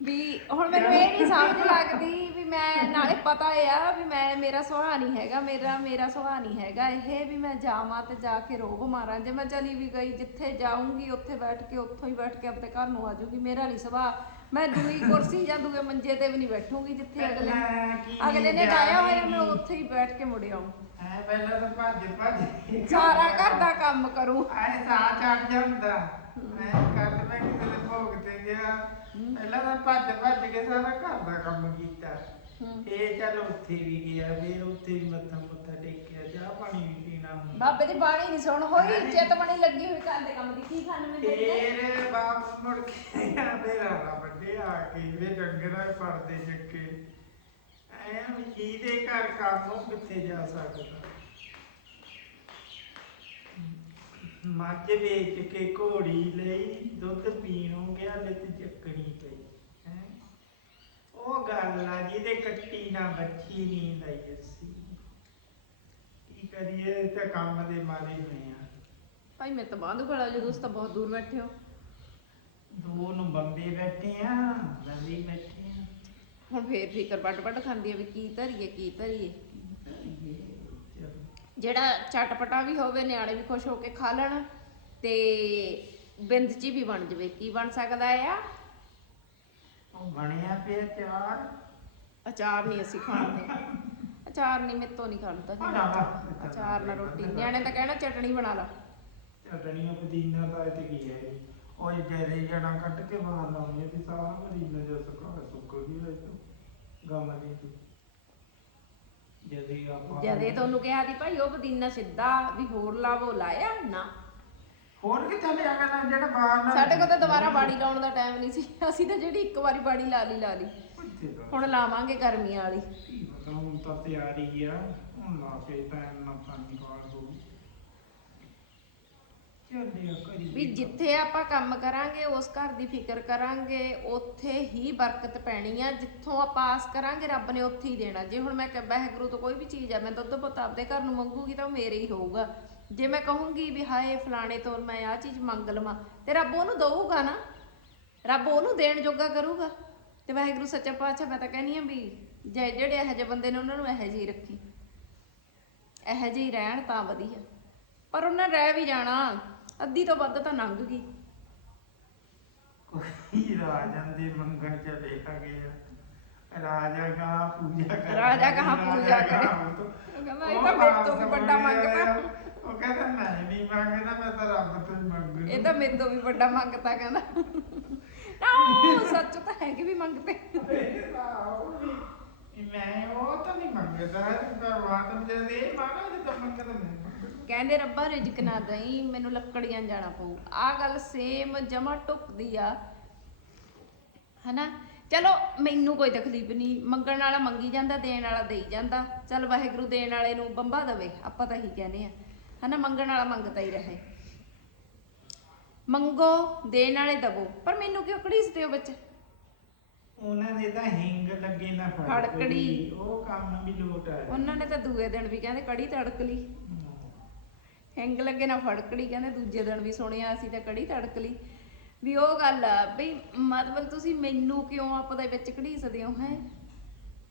ਵੀ ਹੁਣ ਮੈਨੂੰ ਇਹ ਨਹੀਂ ਸਮਝ ਲੱਗਦੀ ਵੀ ਮੈਂ ਨਾਲੇ ਪਤਾ ਆ ਵੀ ਮੈਂ ਮੇਰਾ ਸੁਭਾਅ ਨਹੀਂ ਹੈਗਾ ਮੇਰਾ ਮੇਰਾ ਸੁਭਾਅ ਨਹੀਂ ਹੈਗਾ। ਇਹ ਵੀ ਮੈਂ ਜਾਵਾਂ ਤੇ ਜਾ ਕੇ ਰੋਬ ਮਾਰਾਂ। ਜੇ ਮੈਂ ਚਲੀ ਵੀ ਗਈ ਜਿੱਥੇ ਜਾਊਂਗੀ ਉੱਥੇ ਬੈਠ ਕੇ ਉੱਥੋਂ ਹੀ ਬੈਠ ਕੇ ਆਪਣੇ ਘਰ ਨੂੰ ਆ ਜਾਊਂਗੀ। ਮੇਰਾ ਨਹੀਂ ਸੁਭਾਅ। ਮੈਂ ਦੂਈ ਕੁਰਸੀ ਜਾਂ ਦੂਏ ਮੰਜੇ ਤੇ ਵੀ ਨਹੀਂ ਬੈਠੂੰਗੀ ਜਿੱਥੇ ਅਗਲੇ ਪਹਿਲਾਂ ਕੀ ਅਗਲੇ ਨੇ ਡਾਇਆ ਹੋਇਆ ਮੈਂ ਉੱਥੇ ਹੀ ਬੈਠ ਕੇ ਮੁੜ ਆਊਂ। ਐ ਪਹਿਲਾਂ ਤਾਂ ਭੱਜ ਭੱਜ। ਸਾਰਾ ਘਰ ਦਾ ਕੰਮ ਕਰੂੰ। ਐ ਸਾਹ ਚੜ ਜਾਂਦਾ। ਮੈਂ ਕੱਲ ਮੈਂ ਕਿਸੇ ਦੇ ਭੋਗ ਤੇ ਗਿਆ। ਪਹਿਲਾਂ ਤਾਂ ਭੱਜ ਭੱਜ ਕੇ ਸਾਰਾ ਘਰ ਦਾ ਕੰਮ ਕੀਤਾ। ਹੂੰ। ਇਹ ਚੱਲ ਉੱਥੇ ਵੀ ਗਿਆ ਫਿਰ ਉੱਥੇ ਵੀ ਮੱਥਾ ਮੁੱਥਾ ਟੇਕਿਆ ਚਾਹ ਪਾਣੀ ਵੀ ਪੀਣਾ ਹੁੰਦਾ ਬਾਬੇ ਦੀ ਬਾਣੀ ਨਹੀਂ ਸੁਣ ਹੋਈ ਚਿੱਤ ਬਣੀ ਲੱਗੀ ਹੋਈ ਘਰ ਦੇ ਕੰਮ ਦੀ। ਕੀ ਖਾਣ ਮੈਂ ਦੇ ਤੇਰੇ ਬਾਪ ਮੁੜ ਕੇ ਆ ਮੇਰਾ ਰਾ ਵੱਡੇ ਆ ਕੇ ਵੇ ਡੰਗਰਾਂ ਪਰਦੇ ਚੱਕੇ ਐ ਵੀ ਕੀ ਦੇ ਘਰ ਕੰਮ ਨੂੰ ਕਿੱਥੇ ਜਾ ਸਕਦਾ? ਮੱਝ ਵੇਚ ਕੇ ਘੋੜੀ ਲਈ ਦੁੱਧ ਪੀਣੋਂ ਗਿਆ ਲਿਤ ਚੱਕਣੀ ਪਈ ਹੈਂ। ਉਹ ਗੱਲ ਆ ਜਿਹਦੇ ਕੱਟੀ ਨਾ ਬੱਚੀ ਨਹੀਂ ਲਈ ਅਸੀਂ ਕੀ ਕਰੀਏ? ਤਾਂ ਕੰਮ ਦੇ ਮਾਰੇ ਹੋਏ ਆ। ਭਾਈ ਮੈਂ ਤਾਂ ਬਾਂਧ ਖੜਾ ਜਦੋਂ ਤੁਸੀਂ ਤਾਂ ਬਹੁਤ ਦੂਰ ਬੈਠੇ ਹੋ। ਦੋ ਨੂੰ ਬੰਬੇ ਬੈਠੇ ਆ ਬੰਬੇ ਬੈਠੇ ਆ। ਹੁਣ ਫੇਰ ਫਿਕਰ ਵੱਡ ਵੱਡ ਖਾਂਦੀ ਆ ਵੀ ਕੀ ਧਰੀਏ ਕੀ ਧਰੀਏ। ਜਿਹੜਾ ਚਟਪਟਾ ਵੀ ਹੋਵੇ ਨਿਆਣੇ ਵੀ ਖੁਸ਼ ਹੋ ਕੇ ਖਾ ਲੈਣ ਤੇ ਬਿੰਦ ਚ ਵੀ ਬਣ ਜਵੇ। ਕੀ ਬਣ ਸਕਦਾ ਆ? ਉਹ ਬਣਿਆ ਪਿਆ ਚਾਰ ਅਚਾਰ ਨਹੀਂ ਅਸੀਂ ਖਾਂਦੇ। ਅਚਾਰ ਨਹੀਂ ਮੇਤੋਂ ਨਹੀਂ ਖਾਂਦਾ ਆ ਨਾ, ਨਾ। ਅਚਾਰ ਨਾਲ ਰੋਟੀ। ਨਿਆਣੇ ਤਾਂ ਕਹਿਣਾ ਚਟਣੀ ਬਣਾ ਲਾ। ਚਟਣੀਆਂ ਪੁਦੀਨਾ ਦਾ ਤੇ ਕੀ ਹੈ ਉਹ ਜਿਹੜੇ ਜਣਾ ਕੱਟ ਕੇ ਬਾਹਰ ਲਾਉਂਦੇ ਤੇ ਸਾਰਾ ਪੁਦੀਨਾ ਜਿਹਾ ਸੁੱਕਾ ਸੁੱਕ ਗਿਆ ਇਹ ਗਮ ਜੀ। ਤੂੰ ਜਦੇ ਆਪਾਂ ਜਦੇ ਤੁਹਾਨੂੰ ਕਿਹਾ ਸੀ ਭਾਈ ਉਹ ਪੁਦੀਨਾ ਸਿੱਧਾ ਵੀ ਹੋਰ ਲਾਵੋ ਲਾਇਆ ਨਾ। ਹੋਰ ਕਿ ਚੱਲੇ ਆ ਨਾ ਜਿਹੜਾ ਬਾਹਰ ਨਾ ਸਾਡੇ ਕੋਲ ਤਾਂ ਦੁਬਾਰਾ ਬਾੜੀ ਲਾਉਣ ਦਾ ਟਾਈਮ ਨਹੀਂ ਸੀ। ਅਸੀਂ ਤਾਂ ਜਿਹੜੀ ਇੱਕ ਵਾਰੀ ਬਾੜੀ ਲਾ ਲਈ ਲਾ ਲਈ। ਕਿੱਥੇ ਦਾ? ਹੁਣ ਲਾਵਾਂਗੇ ਗਰਮੀਆਂ ਵਾਲੀ। ਹੁਣ ਤਾਂ ਤਿਆਰੀ ਆ। ਹੁਣ ਲਾ ਕੇ ਟਾਈਮ ਨਾ ਪਾਣੀ ਬਾਹਰ ਹੋ ਚੱਲਿਆ ਕਰੀ ਵੀ ਜਿੱਥੇ ਆਪਾਂ ਕੰਮ ਕਰਾਂਗੇ ਉਸ ਘਰ ਦੀ ਫਿਕਰ ਕਰਾਂਗੇ ਉੱਥੇ ਹੀ ਬਰਕਤ ਪੈਣੀ ਆ। ਜਿੱਥੋਂ ਆਪਾਂ ਆਸ ਕਰਾਂਗੇ ਰੱਬ ਨੇ ਉੱਥੇ ਹੀ ਦੇਣਾ। ਜੇ ਹੁਣ ਮੈਂ ਕ- ਵਾਹਿਗੁਰੂ ਤੋਂ ਕੋਈ ਵੀ ਚੀਜ਼ ਆ ਮੈਂ ਦੁੱਧ ਪੁੱਤ ਆਪਦੇ ਘਰ ਨੂੰ ਮੰਗੂਗੀ ਤਾਂ ਉਹ ਮੇਰੇ ਹੀ ਹੋਊਗਾ। ਜੇ ਮੈਂ ਕਹੂੰਗੀ ਵੀ ਹਾਏ ਫਲਾਣੇ ਤੋਂ ਮੈਂ ਆਹ ਚੀਜ਼ ਮੰਗ ਲਵਾਂ ਤੇ ਰੱਬ ਉਹਨੂੰ ਦਊਗਾ ਨਾ। ਰੱਬ ਉਹਨੂੰ ਦੇਣ ਜੋਗਾ ਕਰੂਗਾ। ਤੇ ਵਾਹਿਗੁਰੂ ਸੱਚਾ ਪਾਤਸ਼ਾਹ ਮੈਂ ਤਾਂ ਕਹਿੰਦੀ ਆ ਵੀ ਜੇ ਜਿਹੜੇ ਇਹੋ ਜਿਹੇ ਬੰਦੇ ਨੇ ਉਹਨਾਂ ਨੂੰ ਇਹੋ ਜਿਹੇ ਰੱਖੀ ਇਹੋ ਜਿਹੇ ਰਹਿਣ ਤਾਂ ਵਧੀਆ। ਪਰ ਉਹਨਾਂ ਰਹਿ ਵੀ ਜਾਣਾ ਅੱਧੀ ਤੋਂ ਵੱਧ ਤਾਂ ਲੰਘ ਗਈ। ਕੋਈ ਰਾਜਨ ਦੇ ਮੰਗਣ ਚਲੇ ਗਿਆ ਰਾਜਾ ਕਾ ਪੂਜਾ ਕਰ? ਰਾਜਾ ਕਹਾਂ ਪੂਜਾ ਕਰੇ। ਉਹ ਕਹਿੰਦਾ ਇਹ ਤਾਂ ਮੇਰੇ ਤੋਂ ਵੀ ਵੱਡਾ ਮੰਗਦਾ। ਉਹ ਕਹਿੰਦਾ ਮੈਂ ਨਹੀਂ ਮੰਗਦਾ ਮੈਂ ਤਾਂ ਰੱਬ ਤੋਂ ਹੀ ਮੰਗੂ ਇਹ ਤਾਂ ਮੇਰੇ ਤੋਂ ਵੀ ਵੱਡਾ ਮੰਗਤਾ ਕਹਿੰਦਾ। ਆਹ ਸੱਚ ਤਾਂ ਹੈ ਕਿ ਵੀ ਮੰਗਤੇ ਮੈਂ ਉਹ ਤਾਂ ਨਹੀਂ ਮੰਗਦਾ ਪਰਮਾਤਮਾ ਦੇ ਦੇ ਮਾਨਾ ਜੇ ਤਾਂ ਮੰਗਦਾ ਮੈਂ ਮੰਗਦਾ। ਕਹਿੰਦੇ ਰੱਬਾ ਰਿਜਕ ਨਾ ਦਈ, ਮੈਨੂੰ ਲੱਕੜੀਆਂ ਜਾਣਾ ਪਊ। ਆ ਗੱਲ ਸੇਮ ਜਮਾ ਟੁੱਕਦੀ ਆ। ਹਨਾ? ਚਲੋ, ਮੈਨੂੰ ਕੋਈ ਤਕਲੀਫ ਨਹੀਂ, ਮੰਗਣ ਵਾਲਾ ਮੰਗੀ ਜਾਂਦਾ, ਦੇਣ ਵਾਲਾ ਦੇਈ ਜਾਂਦਾ। ਚਲ ਵਾਹਿਗੁਰੂ ਦੇਣ ਵਾਲੇ ਨੂੰ ਬੰਬਾ ਦਵੇ, ਆਪਾਂ ਤਾਂ ਇਹੀ ਕਹਿੰਦੇ ਆ। ਹਨਾ? ਮੰਗਣ ਵਾਲਾ ਮੰਗਦਾ ਹੀ ਰਹੇ। ਮੰਗੋ, ਦੇਣ ਵਾਲੇ ਦਵੋ, ਪਰ ਮੈਨੂੰ ਕਿਉਂ ਘੜੀਸਦੇ ਹੋ ਬੱਚੇ ਉਹਨਾਂ ਦੇ ਤਾਂ ਹਿੰਗ ਲੱਗੇ ਨਾ ਫੜਕੜੀ। ਉਹ ਕੰਮ ਵੀ ਲੋਟ ਆ। ਉਹਨਾਂ ਨੇ ਤਾਂ ਦੂਏ ਦਿਨ ਵੀ ਕਹਿੰਦੇ ਕੜੀ ਤੜਕ ਲਈ। ਹਿੰਗ ਲੱਗੇ ਨਾ ਫੜਕੜੀ ਕਹਿੰਦੇ ਦੂਜੇ ਦਿਨ ਵੀ ਸੁਣਿਆ ਅਸੀਂ ਤਾਂ ਕੜੀ ਤੜਕ ਲਈ। ਵੀ ਉਹ ਗੱਲ ਆ ਬਈ ਮਤਲਬ ਤੁਸੀਂ ਮੈਨੂੰ ਕਿਉਂ ਆਪਦੇ ਵਿੱਚ ਘੜੀਸਦੇ ਹੋ ਹੈ?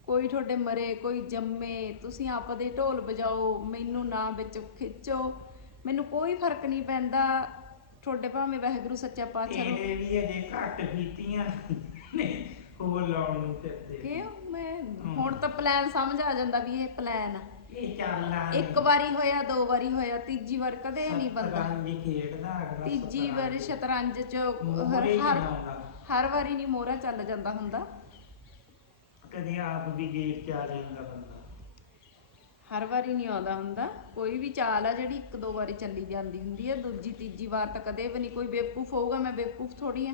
ਕੋਈ ਤੁਹਾਡੇ ਮਰੇ ਕੋਈ ਜੰਮੇ ਤੁਸੀਂ ਆਪਦੇ ਢੋਲ ਵਜਾਓ ਮੈਨੂੰ ਨਾ ਵਿੱਚ ਖਿੱਚੋ। ਮੈਨੂੰ ਕੋਈ ਫ਼ਰਕ ਨਹੀਂ ਪੈਂਦਾ ਤੁਹਾਡੇ ਭਾਵੇਂ ਵਾਹਿਗੁਰੂ ਸੱਚਾ ਪਾਤਸ਼ਾਹ ਨੂੰ ਇਹ ਵੀ ਅਜੇ ਘੱਟ ਪੀਤੀਆਂ ਨੇ। ਹੋਰ ਲਾਉਣ ਨੂੰ ਫਿਰਦੇ ਕਿਉਂ? ਮੈਂ ਹੁਣ ਤਾਂ ਪਲਾਨ ਸਮਝ ਆ ਜਾਂਦਾ ਵੀ ਇਹ ਪਲਾਨ ਆ। ਇਹ ਇੱਕ ਵਾਰੀ ਹੋਇਆ ਦੋ ਵਾਰੀ ਹੋਇਆ ਤੀਜੀ ਵਾਰ ਕਦੇ ਨਹੀਂ ਬੰਦਾ ਵੀ ਖੇਡਦਾ ਅਗਲਾ ਤੀਜੀ। ਵਾਰ ਸ਼ਤਰੰਜ ਚ ਹਰ ਮੋਹਰੇ ਹੀ ਹਰ। ਹਰ ਵਾਰੀ ਨਹੀਂ ਮੋਹਰਾ ਚੱਲ ਜਾਂਦਾ ਹੁੰਦਾ। ਕਦੇ ਆਪ ਵੀ ਗੇਟ ਚ ਆ ਜਾਂਦਾ ਬੰਦਾ। ਹਰ ਵਾਰੀ ਨਹੀਂ ਆਉਂਦਾ ਹੁੰਦਾ। ਕੋਈ ਵੀ ਚਾਲ ਆ ਜਿਹੜੀ ਇੱਕ ਦੋ ਵਾਰੀ ਚੱਲੀ ਜਾਂਦੀ ਹੁੰਦੀ ਹੈ ਦੂਜੀ ਤੀਜੀ ਵਾਰ ਤਾਂ ਕਦੇ ਵੀ ਨਹੀਂ। ਕੋਈ ਬੇਵਕੂਫ ਹੋਊਗਾ ਮੈਂ ਬੇਵਕੂਫ ਥੋੜੀ ਆ।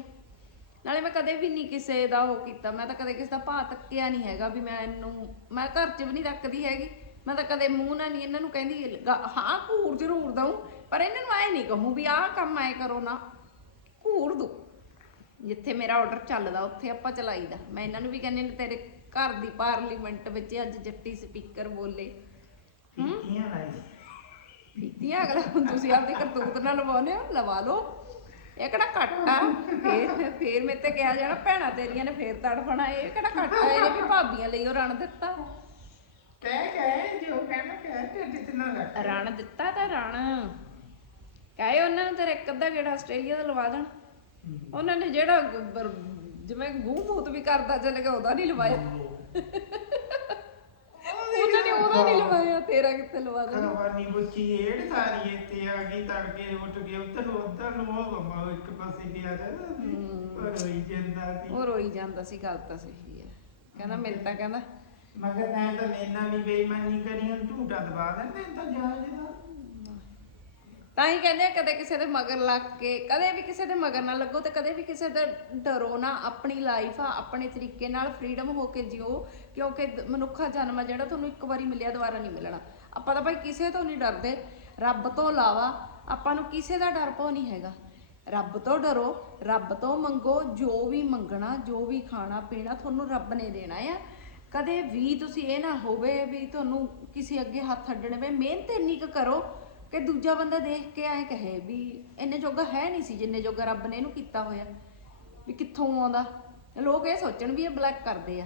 ਨਾਲੇ ਮੈਂ ਕਦੇ ਵੀ ਨਹੀਂ ਕਿਸੇ ਦਾ ਉਹ ਕੀਤਾ ਮੈਂ ਤਾਂ ਕਦੇ ਕਿਸੇ ਦਾ ਭਾਅ ਤੱਕਿਆ ਨਹੀਂ ਹੈਗਾ ਵੀ ਮੈਂ ਇਹਨੂੰ ਮੈਂ ਘਰ 'ਚ ਵੀ ਨਹੀਂ ਤੱਕਦੀ ਹੈਗੀ ਮੈਂ ਤਾਂ ਕਦੇ ਮੂੰਹ ਨਾਲ ਨਹੀਂ ਇਹਨਾਂ ਨੂੰ ਕਹਿੰਦੀ ਗ- ਹਾਂ ਘੂਰ ਜ਼ਰੂਰ ਦਊਂ ਪਰ ਇਹਨਾਂ ਨੂੰ ਐ ਨਹੀਂ ਕਹੂੰ ਵੀ ਆਹ ਕੰਮ ਐ ਕਰੋ ਨਾ ਘੂਰ ਦੋ ਜਿੱਥੇ ਮੇਰਾ ਆਰਡਰ ਚੱਲਦਾ ਉੱਥੇ ਆਪਾਂ ਚਲਾਈਦਾ। ਮੈਂ ਇਹਨਾਂ ਨੂੰ ਵੀ ਕਹਿੰਦੀ ਨੇ ਤੇਰੇ ਘਰ ਦੀ ਪਾਰਲੀਮੈਂਟ ਵਿੱਚ ਅੱਜ ਜੱਟੀ ਸਪੀਕਰ ਬੋਲੇ। ਹੂੰ ਪੀਤੀਆਂ ਲਾਈ ਪੀਤੀਆਂ ਅਗਲਾ ਹੁਣ ਤੁਸੀਂ ਆਪਦੀ ਕਰਤੂਤ ਨਾਲ ਲਵਾਉਨੇ ਹੋ ਲਵਾ ਲਓ। ਇਹ ਕਿਹੜਾ ਘੱਟ? ਫੇਰ ਫੇਰ ਮੇਰੇ ਤੇ ਕਿਹਾ ਜਾਣਾ ਭੈਣਾ ਤੇਰੀਆਂ ਨੇ ਫੇਰ ਤੜਫਣਾ। ਇਹ ਕਿਹੜਾ ਘੱਟ? ਇਹਨੇ ਵੀ ਭਾਬੀਆਂ ਲਈ ਉਹ ਰਣ ਦਿੱਤਾ। ਕਹਿ ਕਹਿ ਜੋ ਕਹਿਣਾ ਕਹਿ ਤੇ ਜਿਤਨਾ ਲੱਗ ਰਣ ਦਿੱਤਾ ਤਾਂ ਰਣ। ਕਹੇ ਉਹਨਾਂ ਨੇ ਤੇਰੇ ਇੱਕ ਅੱਧਾ ਗੇੜਾ ਆਸਟ੍ਰੇਲੀਆ ਦਾ ਲਵਾ ਦੇਣ। ਉਹਨਾਂ ਨੇ ਜਿਹੜਾ ਜਿਵੇਂ ਗੂੰ ਭੂਤ ਵੀ ਕਰਦਾ ਚੱਲ ਗਿਆ ਉਹਦਾ ਨਹੀਂ ਲਵਾਇਆ। ਉਹਨਾਂ ਨੇ ਉਹਦਾ ਨਹੀਂ ਲਵਾਇਆ। ਤੇਰਾ ਕਿੱਥੇ ਲਵਾ ਦੇਣਾ? ਕਰਵਾਨੀ ਬੁੱਚੀ ਏੜ ਸਾਰੀ ਇੱਥੇ ਆ ਗਈ ਤੜਕੇ ਉੱਠ ਕੇ ਉੱਧਰ ਨੂੰ ਉੱਧਰ ਨੂੰ ਉਹ ਗਮਾ ਇੱਕ ਪਾਸੇ ਗਿਆ ਪਰ ਹੋਈ ਜਾਂਦਾ ਸੀ। ਉਹ ਰੋਈ ਜਾਂਦਾ ਸੀ ਗੱਲ ਤਾਂ ਸਹੀ ਹੈ। ਕਹਿੰਦਾ ਮੇਰੇ ਤਾਂ ਕਹਿੰਦਾ ਮਗਰ ਮੈਂ ਤਾਂ ਮੈਨਾਂ ਵੀ ਬੇਈਮਾਨੀ ਕਰੀ ਹੁਣ ਝੂਠਾ ਦਬਾ ਦਿੰਦੇ ਤਾਂ ਜਾ ਜਿਹੜਾ ਤਾਂ ਹੀ ਕਹਿੰਦੇ ਆ, ਕਦੇ ਕਿਸੇ ਦੇ ਮਗਰ ਲੱਗ ਕੇ ਕਦੇ ਵੀ ਕਿਸੇ ਦੇ ਮਗਰ ਨਾ ਲੱਗੋ ਤੇ ਕਦੇ ਵੀ ਕਿਸੇ ਦਾ ਡਰੋ ਨਾ ਆਪਣੀ ਲਾਈਫ ਆ ਆਪਣੇ ਤਰੀਕੇ ਨਾਲ ਫ੍ਰੀडम ਹੋ ਕੇ ਜਿਓ ਕਿਉਂਕਿ ਦ- ਮਨੁੱਖਾ ਜਨਮ ਆ ਜਿਹੜਾ ਤੁਹਾਨੂੰ ਇੱਕ ਵਾਰੀ ਮਿਲਿਆ ਦੁਬਾਰਾ ਨਹੀਂ ਮਿਲਣਾ। ਆਪਾਂ ਤਾਂ ਭਾਈ ਕਿਸੇ ਤੋਂ ਨਹੀਂ ਡਰਦੇ। ਰੱਬ ਤੋਂ ਇਲਾਵਾ ਆਪਾਂ ਨੂੰ ਕਿਸੇ ਦਾ ਡਰ ਪੋ ਨਹੀਂ ਹੈਗਾ। ਰੱਬ ਤੋਂ ਡਰੋ ਰੱਬ ਤੋਂ ਮੰਗੋ ਜੋ ਵੀ ਮੰਗਣਾ ਜੋ ਵੀ ਖਾਣਾ ਪੀਣਾ ਤੁਹਾਨੂੰ ਰੱਬ ਨੇ ਦੇਣਾ ਆ। ਕਦੇ ਵੀ ਤੁਸੀਂ ਇਹ ਨਾ ਹੋਵੇ ਵੀ ਤੁਹਾਨੂੰ ਕਿਸੇ ਅੱਗੇ ਹੱਥ ਅੱਡਣੇ ਪਏ ਮਿਹਨਤ ਇੰਨੀ ਕੁ ਕਰੋ ਕਿ ਦੂਜਾ ਬੰਦਾ ਦੇਖ ਕੇ ਐ ਕਹੇ ਵੀ ਇੰਨੇ ਜੋਗਾ ਹੈ ਨਹੀਂ ਸੀ ਜਿੰਨੇ ਜੋਗਾ ਰੱਬ ਨੇ ਇਹਨੂੰ ਕੀਤਾ ਹੋਇਆ ਵੀ ਕਿੱਥੋਂ ਆਉਂਦਾ ਲੋਕ ਇਹ ਸੋਚਣ ਵੀ ਇਹ ਬਲੈਕ ਕਰਦੇ ਆ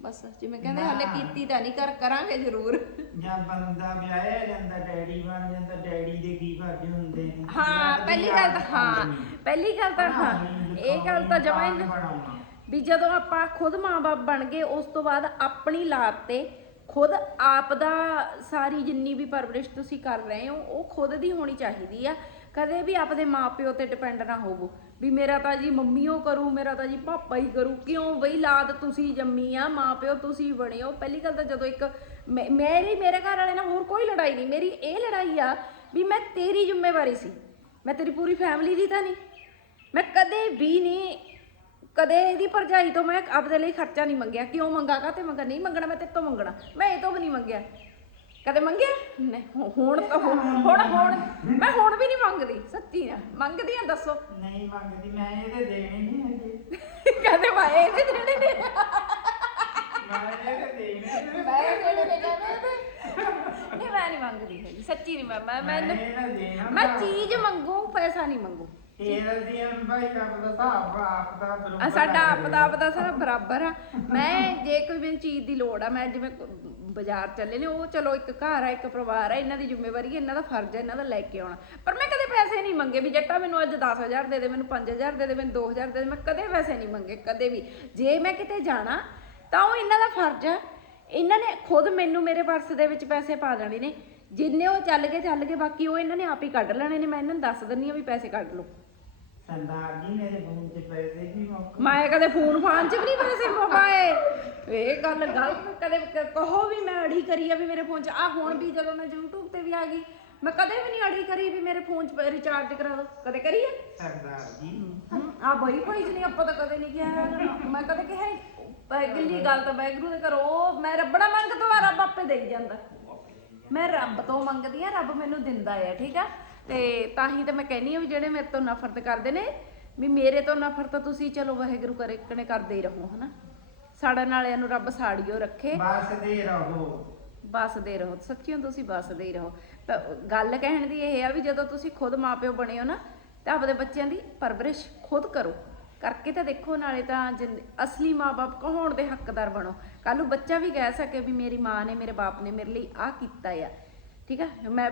ਬਸ ਜਿਵੇਂ ਕਹਿੰਦੇ ਹਾਲੇ ਨਾ। ਕੀਤੀ ਤਾਂ ਨਹੀਂ ਕਰ ਕਰਾਂਗੇ ਜ਼ਰੂਰ ਜਾਂ ਬੰਦਾ ਵਿਆਹਿਆ ਜਾਂਦਾ ਡੈਡੀ ਬਣ ਜਾਂਦਾ ਡੈਡੀ ਦੇ ਕੀ ਫਰਜ਼ ਹੁੰਦੇ ਨੇ ਹਾਂ ਪਹਿਲੀ ਗੱਲ ਤਾਂ ਹਾਂ ਨਹੀਂ। ਪਹਿਲੀ ਗੱਲ ਤਾਂ ਹਾਂ ਇਹ ਗੱਲ ਤਾਂ ਜਮਾਂ ਹੀ ਬਣਾਉਣਾ। ਵੀ ਜਦੋਂ ਆਪਾਂ ਖੁਦ ਮਾਂ-ਬਾਪ ਬਣ ਗਏ ਉਸ ਤੋਂ ਬਾਅਦ ਆਪਣੀ ਲਾਤ ਤੇ ਖੁਦ ਆਪ ਦਾ ਸਾਰੀ ਜਿੰਨੀ ਵੀ ਪਰਵਰਿਸ਼ ਤੁਸੀਂ ਕਰ ਰਹੇ ਹੋ, ਉਹ ਖੁਦ ਦੀ ਹੋਣੀ ਚਾਹੀਦੀ ਆ। ਕਦੇ ਵੀ ਆਪਦੇ ਮਾਪਿਓ ਤੇ ਡਿਪੈਂਡ ਨਾ ਹੋਵੋ। ਵੀ ਮੇਰਾ ਤਾਂ ਜੀ ਮੰਮੀ ਉਹ ਕਰੂ, ਮੇਰਾ ਤਾਂ ਜੀ ਪਾਪਾ ਹੀ ਕਰੂ। ਕਿਉਂ ਬਈ ਲਾਦ ਤੁਸੀਂ ਜੰਮੀ ਆ, ਮਾਪਿਓ ਤੁਸੀਂ ਬਣੇ ਹੋ। ਪਹਿਲੀ ਗੱਲ ਤਾਂ ਜਦੋਂ ਇੱਕ ਮੈਂ- ਮੇਰੀ ਮੇਰੇ ਘਰ ਵਾਲੇ ਨਾਲ ਹੋਰ ਕੋਈ ਲੜਾਈ ਨਹੀਂ। ਮੇਰੀ ਇਹ ਲੜਾਈ ਆ ਵੀ ਮੈਂ ਤੇਰੀ ਜ਼ਿੰਮੇਵਾਰੀ ਸੀ। ਮੈਂ ਤੇਰੀ ਪੂਰੀ ਫੈਮਿਲੀ ਦੀ ਤਾਂ ਨਹੀਂ। ਮੈਂ ਕਦੇ ਵੀ ਨਹੀਂ ਕਦੇ ਇਹਦੀ ਭਰਜਾਈ ਤੋਂ ਮੈਂ ਆਪਦੇ ਲਈ ਖਰਚਾ ਨਹੀਂ ਮੰਗਿਆ। ਕਿਉਂ ਮੰਗਾ ਕਾ ਤੇ ਮੰਗਾ ਨਹੀਂ ਮੰਗਣਾ ਮੈਂ ਤੇਰੇ ਤੋਂ ਮੰਗਣਾ। ਮੈਂ ਇਹ ਤੋਂ ਵੀ ਨਹੀਂ ਮੰਗਿਆ। ਕਦੇ ਮੰਗਿਆ? ਨਹੀਂ ਹੁ- ਹੁਣ ਤਾਂ ਹੁਣ ਹੁਣ ਹੁਣ ਮੈਂ ਹੁਣ ਵੀ ਨਹੀਂ ਮੰਗਦੀ ਸੱਚੀ ਆ। ਮੰਗਦੀ ਆ ਦੱਸੋ। ਨਹੀਂ ਮੰਗਦੀ ਮੈਂ ਇਹਦੇ ਦੇਣੇ ਨਹੀਂ ਹੈਗੇ। ਕਦੇ ਮੈਂ ਇਹਦੇ ਦੇਣੇ ਨੇ ਮੈਂ ਇਹਦੇ ਦੇਣੇ ਨੇ। ਮੈਂ ਇਹ ਦੇਣੇ ਨੇ ਕਹਿੰਦੇ। ਨਹੀਂ ਮੈਂ ਨਹੀਂ ਮੰਗਦੀ ਹੈਗੀ ਸੱਚੀ ਨਹੀਂ ਮੈਂ ਮੈਂ ਮੈਂ ਮੈਂ ਇਹਦਾ ਦੇਣਾ ਮੈਂ ਚੀਜ਼ ਮੰਗੂ ਪੈਸਾ ਨਹੀਂ ਮੰਗੂ। ਇਹਦਾ ਦੀ ਭਾਈ ਕੰਮ ਦਾ ਹਿਸਾਬ ਆਪ ਦਾ ਆ ਬਰੋਬਰ ਸਾਡਾ ਰੱਖ ਆਪ ਦਾ ਆਪ ਦਾ ਸਾਰਾ ਬਰਾਬਰ ਆ। ਮੈਂ ਜੇ ਕੋਈ ਮੈਨੂੰ ਚੀਜ਼ ਦੀ ਲੋੜ ਆ ਮੈਂ ਜਿਵੇਂ ਕੋ- ਬਾਜ਼ਾਰ ਚੱਲੇ ਨੇ ਉਹ ਚਲੋ ਇੱਕ ਘਰ ਆ ਇੱਕ ਪਰਿਵਾਰ ਆ ਇਹਨਾਂ ਦੀ ਜ਼ਿੰਮੇਵਾਰੀ ਹੈ ਇਹਨਾਂ ਦਾ ਫਰਜ਼ ਹੈ ਇਹਨਾਂ ਦਾ ਲੈ ਕੇ ਆਉਣਾ। ਪਰ ਮੈਂ ਕਦੇ ਪੈਸੇ ਨਹੀਂ ਮੰਗੇ ਵੀ ਜੱਟਾ ਮੈਨੂੰ ਅੱਜ 10000 ਦੇ ਦੇ ਮੈਨੂੰ 5000 ਦੇ ਦੇ ਮੈਨੂੰ 2000 ਦੇ ਦੇ ਮੈਂ ਕਦੇ ਪੈਸੇ ਨਹੀਂ ਮੰਗੇ ਕਦੇ ਵੀ। ਜੇ ਮੈਂ ਕਿਤੇ ਜਾਣਾ ਤਾਂ ਉਹ ਇਹਨਾਂ ਦਾ ਫਰਜ਼ ਆ। ਇਹਨਾਂ ਨੇ ਖੁਦ ਮੈਨੂੰ ਮੇਰੇ ਪਰਸ ਦੇ ਵਿੱਚ ਪੈਸੇ ਪਾ ਦੇਣੇ ਨੇ। ਜਿੰਨੇ ਉਹ ਚੱਲ ਗਏ ਚੱਲ ਗਏ ਬਾਕੀ ਉਹ ਇਹਨਾਂ ਨੇ ਆਪ ਹੀ ਕੱਢ ਲੈਣੇ ਨੇ ਮੈਂ ਇਹਨਾਂ ਨੂੰ ਦੱਸ ਦਿੰਨੀ ਆ ਵੀ ਪੈਸੇ ਕੱਢ ਲਓ। ਸਰਦਾਰ ਜੀ ਮੇਰੇ ਫੋਨ 'ਚ ਪੈਸੇ ਵੀ ਮੁੱਕ। ਮੈਂ ਕਦੇ ਫੋਨ ਫਾਨ ਚ ਵੀ ਨਹੀਂ ਪੈਸੇ ਮੋਬਾਏ ਇਹ ਗੱਲ ਗਲਤ ਕਦੇ ਕ- ਕਹੋ ਵੀ ਮੈਂ ਅੜੀ ਕਰੀ ਆ ਵੀ ਮੇਰੇ ਫੋਨ ਚ। ਆ ਹੁਣ ਵੀ ਜਦੋਂ ਮੈਂ YouTube ਤੇ ਵੀ ਆ ਗਈ ਮੈਂ ਕਦੇ ਵੀ ਨਹੀਂ ਅੜੀ ਕਰੀ ਵੀ ਮੇਰੇ ਫੋਨ ਚ ਰਿਚਾਰਜ ਕਰਾ ਦੋ। ਕਦੇ ਕਰੀ ਆ? ਸਰਦਾਰ ਜੀ। ਆ ਬਈ ਭਾਈ ਜੀ ਨਹੀਂ ਆਪਾਂ ਤਾਂ ਕਦੇ ਨਹੀਂ ਕਿਹਾ ਹੈਗਾ। ਮੈਂ ਕਦੇ ਕਿਹਾ ਹੀ- ਪਰ ਗਿੱਲੀ ਗੱਲ ਤਾਂ ਬੈਗਰੂ ਦੇ ਕਰੋ ਮੈਂ ਰੱਬੜਾ ਮੰਗ ਤੋਂ ਰੱਬ ਆਪੇ ਦੇਈ ਜਾਂਦਾ। ਮੈਂ ਰੱਬ ਤੋਂ ਮੰਗਦੀ ਆ ਰੱਬ ਮੈਨੂੰ ਦਿੰਦਾ ਆ ਠੀਕ ਆ? ਤੇ ਤਾਂ ਹੀ ਤਾਂ ਮੈਂ ਕਹਿੰਨੀ ਆ ਵੀ ਜਿਹੜੇ ਮੇਰੇ ਤੋਂ ਨਫ਼ਰਤ ਕਰਦੇ ਨੇ ਵੀ ਮੇਰੇ ਤੋਂ ਨਫ਼ਰਤ ਤੁਸੀਂ ਚਲੋ ਵਾਹਿਗੁਰੂ ਕਰੇ ਕਨੇ ਕਰਦੇ ਹੀ ਰਹੋ ਹਨਾ? ਸਾੜਨ ਵਾਲਿਆਂ ਨੂੰ ਰੱਬ ਸਾੜੀਓ ਰੱਖੇ। ਬਸ ਦੇ ਰਹੋ। ਬਸਦੇ ਰਹੋ ਸੱਚੀਓ ਤੁਸੀਂ ਬਸਦੇ ਹੀ ਰਹੋ। ਤਾਂ ਗੱਲ ਕਹਿਣ ਦੀ ਇਹ ਆ ਵੀ ਜਦੋਂ ਤੁਸੀਂ ਖੁਦ ਮਾਪਿਓ ਬਣੇ ਹੋ ਨਾ ਤਾਂ ਆਪਦੇ ਬੱਚਿਆਂ ਦੀ ਪਰਵਰਿਸ਼ ਖੁਦ ਕਰੋ। ਕਰਕੇ ਤਾਂ ਦੇਖੋ ਨਾਲੇ ਤਾਂ ਅਸਲੀ ਮਾਪੇ ਕਹਾਉਣ ਦੇ ਹੱਕਦਾਰ ਬਣੋ। ਕੱਲ ਨੂੰ ਬੱਚਾ ਵੀ ਕਹਿ ਸਕੇ ਵੀ ਮੇਰੀ ਮਾਂ ਨੇ ਮੇਰੇ ਬਾਪ ਨੇ ਮੇਰੇ ਲਈ ਆਹ ਕੀਤਾ ਆ। ਠੀਕ ਆ? ਮੈਂ